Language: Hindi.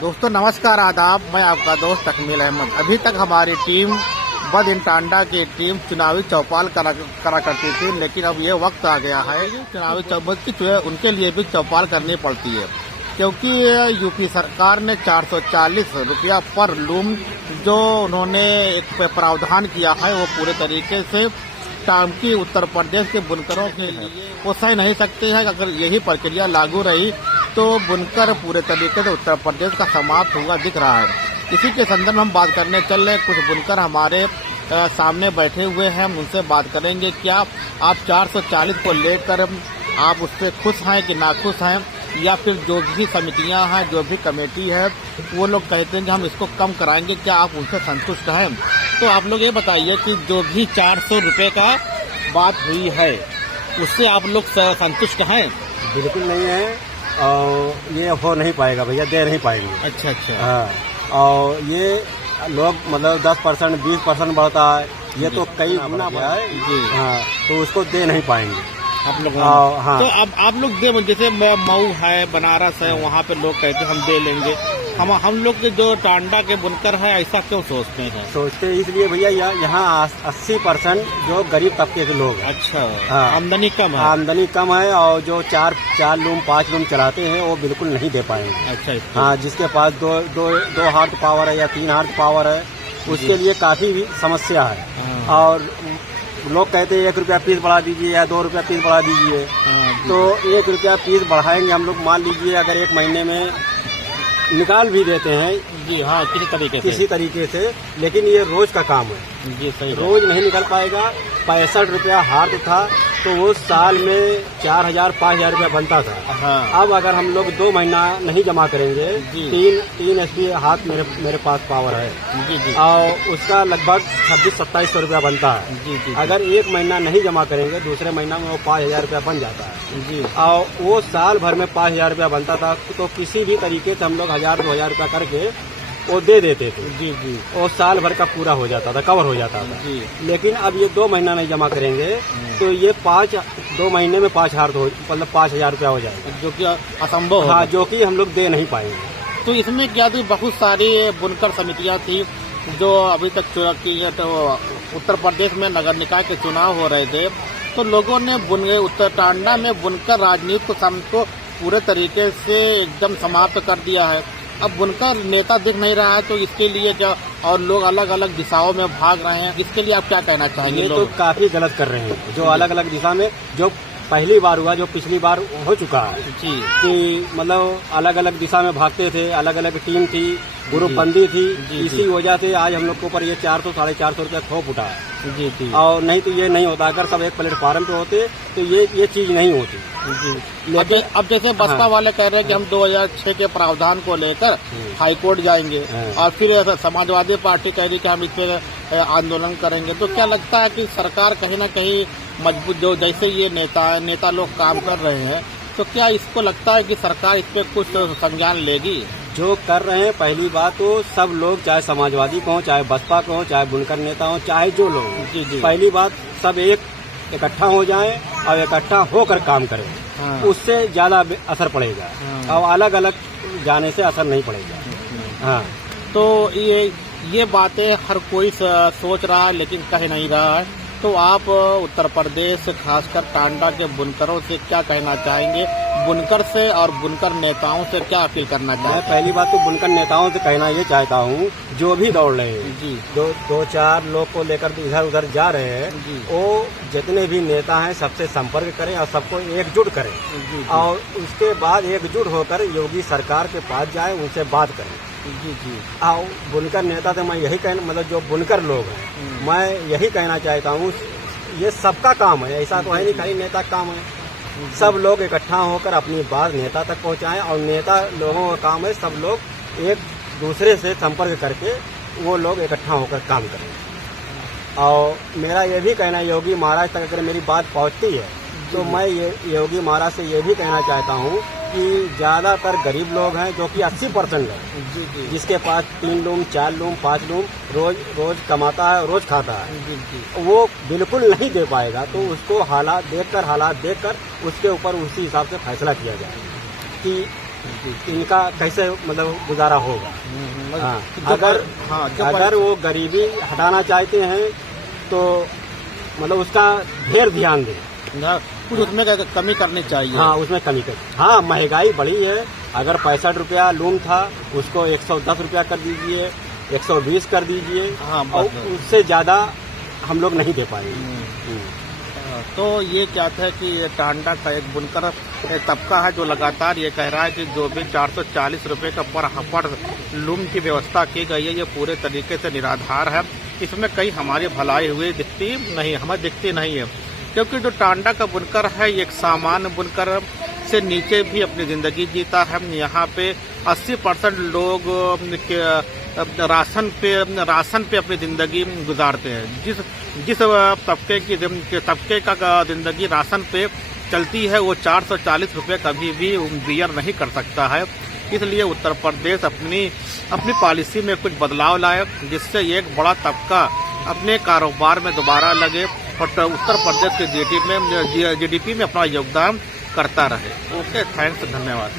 दोस्तों नमस्कार आदाब, मैं आपका दोस्त तकमील अहमद। अभी तक हमारी टीम बद टांडा की टीम चुनावी चौपाल करा करती थी, लेकिन अब ये वक्त आ गया है चुनावी चौपाल की जो है उनके लिए भी चौपाल करनी पड़ती है, क्योंकि यूपी सरकार ने 440 रुपया पर लूम जो उन्होंने एक प्रावधान किया है वो पूरे तरीके से टांकी उत्तर प्रदेश के बुनकरों के लिए वो सह नहीं सकते हैं। अगर यही प्रक्रिया लागू रही तो बुनकर पूरे तरीके से उत्तर प्रदेश का समाप्त हुआ दिख रहा है। इसी के संदर्भ में हम बात करने चल रहे। कुछ बुनकर हमारे सामने बैठे हुए हैं, हम उनसे बात करेंगे। क्या आप 440 को लेकर आप उससे खुश हैं कि नाखुश हैं, या फिर जो भी समितियां हैं, जो भी कमेटी है, वो लोग कहते हैं कि हम इसको कम कराएंगे, क्या आप उनसे संतुष्ट हैं? तो आप लोग ये बताइए कि जो भी 400 रुपये का बात हुई है उससे आप लोग संतुष्ट हैं? बिल्कुल नहीं है, और ये हो नहीं पाएगा भैया, दे नहीं पाएंगे। अच्छा। हाँ, और ये लोग मतलब 10% 20% बढ़ता है, ये तो कई गुना बढ़ा है जी। हाँ, तो उसको दे नहीं पाएंगे आप लोग। हाँ, तो अब आप लोग दे, जैसे मऊ है, बनारस है, वहाँ पे लोग कहते हैं हम दे लेंगे। हम लोग के जो टांडा के बुनकर है ऐसा क्यों सोचते हैं? सोचते इसलिए भैया यहाँ 80% जो गरीब तबके के लोग हैं। अच्छा। हाँ, आमदनी कम है। आमदनी कम है, और जो चार लूम 5 लूम चलाते हैं वो बिल्कुल नहीं दे पाएंगे। अच्छा। हाँ, जिसके पास दो हार्स पावर है या 3 हार्स पावर है, उसके लिए काफी भी समस्या है। और लोग कहते हैं 1 रुपया फीस बढ़ा दीजिए या 2 रुपया फीस बढ़ा दीजिए। तो 1 रुपया फीस बढ़ाएंगे हम लोग, मान लीजिए अगर 1 महीने में निकाल भी देते हैं जी। हाँ, किसी तरीके से, लेकिन ये रोज का काम है जी। सही, रोज नहीं निकल पाएगा। 65 रुपया हार्ड था तो वो साल में 4,000 5,000 रुपया बनता था। हाँ। अब अगर हम लोग 2 महीना नहीं जमा करेंगे, 3 एचपी हाथ मेरे पास पावर है जी। और उसका लगभग 2600-2700 रुपया बनता है जी। अगर 1 महीना नहीं जमा करेंगे, दूसरे महीना में वो 5,000 रुपया बन जाता है जी। और वो साल भर में 5,000 रुपया बनता था, तो किसी भी तरीके से हम लोग 1,000-2,000 रुपया करके वो दे देते थे जी। और साल भर का पूरा हो जाता था, कवर हो जाता था जी। लेकिन अब ये 2 महीना नहीं जमा करेंगे तो ये 2 महीने में 5,000 रुपया हो जाएगा, जो कि असंभव। हाँ, जो कि हम लोग दे नहीं पाएंगे। तो इसमें क्या थी, बहुत सारी बुनकर समितियां थी जो अभी तक तो उत्तर प्रदेश में नगर निकाय के चुनाव हो रहे थे, तो लोगों ने उत्तर टांडा में बुनकर राजनीति को पूरे तरीके से एकदम समाप्त कर दिया है। अब बुनकर नेता दिख नहीं रहा है, तो इसके लिए क्या, और लोग अलग अलग दिशाओं में भाग रहे हैं, इसके लिए आप क्या कहना चाहेंगे? ये तो काफी गलत कर रहे हैं, जो अलग अलग दिशा में, जो पहली बार हुआ, जो पिछली बार हो चुका है जी, कि मतलब अलग अलग दिशा में भागते थे, अलग अलग टीम थी, ग्रुपबंदी थी। इसी वजह से आज हम लोग के ऊपर ये 400-450 रुपया थोप उठा है जी। और नहीं तो ये नहीं होता, अगर सब एक प्लेटफार्म पे होते तो ये चीज नहीं होती जी। लेकिन अब जैसे बसपा वाले कह रहे हैं कि हम 2006 के प्रावधान को लेकर हाईकोर्ट जाएंगे, और फिर समाजवादी पार्टी कह रही कि हम इस पे आंदोलन करेंगे। तो क्या लगता है कि सरकार कहीं न कहीं मजबूत, जो जैसे ये नेता लोग काम कर रहे हैं, तो क्या इसको लगता है कि सरकार इस पे कुछ संज्ञान लेगी? जो कर रहे हैं, पहली बात तो सब लोग, चाहे समाजवादी को हो, चाहे बसपा को हो, चाहे बुनकर नेता हो, चाहे जो लोग जी। पहली बात, सब इकट्ठा हो जाएं और इकट्ठा होकर काम करें। हाँ। उससे ज्यादा असर पड़ेगा। हाँ। और अलग अलग जाने से असर नहीं पड़ेगा। हाँ, तो ये बातें हर कोई सोच रहा है लेकिन कह नहीं रहा है। तो आप उत्तर प्रदेश, खासकर टांडा के बुनकरों से क्या कहना चाहेंगे? बुनकर से और बुनकर नेताओं से क्या अपील करना चाहेंगे? पहली बात तो बुनकर नेताओं से कहना ये चाहता हूँ, जो भी दौड़ रहे हैं जी, 2-4 लोग को लेकर इधर उधर जा रहे हैं, वो जितने भी नेता हैं सबसे संपर्क करें और सबको एकजुट करें जी। और उसके बाद एकजुट होकर योगी सरकार के पास जाए, उनसे बात करें जी। और बुनकर नेता तो मैं यही कहना, मतलब जो बुनकर लोग हैं, मैं यही कहना चाहता हूँ, ये सबका काम है, ऐसा तो है नहीं खाली नेता का काम है। सब लोग इकट्ठा होकर अपनी बात नेता तक पहुँचाएं, और नेता लोगों का काम है सब लोग एक दूसरे से संपर्क करके वो लोग इकट्ठा होकर काम करें। और मेरा ये भी कहना है, योगी महाराज तक अगर मेरी बात पहुँचती है तो मैं ये योगी महाराज से ये भी कहना चाहता हूँ कि ज्यादातर गरीब लोग हैं, जो कि 80% है, जिसके पास 3 लूम 4 लूम 5 लूम रोज कमाता है, रोज खाता है, वो बिल्कुल नहीं दे पाएगा। तो उसको हालात देखकर उसके ऊपर उसी हिसाब से फैसला किया जाए कि इनका कैसे मतलब गुजारा होगा। हाँ, अगर वो गरीबी हटाना चाहते हैं तो मतलब उसका ढेर ध्यान दें, कुछ उसमें कमी करनी चाहिए। हाँ, उसमें कमी कर। हाँ, महंगाई बढ़ी है। अगर 65 रुपया लूम था उसको 110 रुपया कर दीजिए, 120 कर दीजिए। हाँ, और उससे ज्यादा हम लोग नहीं दे पाएंगे। तो ये क्या है कि टांडा का एक बुनकर तबका है जो लगातार ये कह रहा है कि जो भी 440 रुपये का पर लूम की व्यवस्था की गई है ये पूरे तरीके से निराधार है। इसमें कहीं हमारी भलाई हुई दिखती नहीं, हमें दिखती नहीं है, क्योंकि जो टांडा का बुनकर है ये एक सामान्य बुनकर से नीचे भी अपनी जिंदगी जीता है। यहाँ पे 80% लोग राशन पे अपनी जिंदगी गुजारते हैं। जिस तबके का जिंदगी राशन पे चलती है वो 440 रुपये कभी भी बियर नहीं कर सकता है। इसलिए उत्तर प्रदेश अपनी पॉलिसी में कुछ बदलाव लाए जिससे एक बड़ा तबका अपने कारोबार में दोबारा लगे और उत्तर प्रदेश के जीडीपी में अपना योगदान करता रहे। ओके, थैंक्स, धन्यवाद।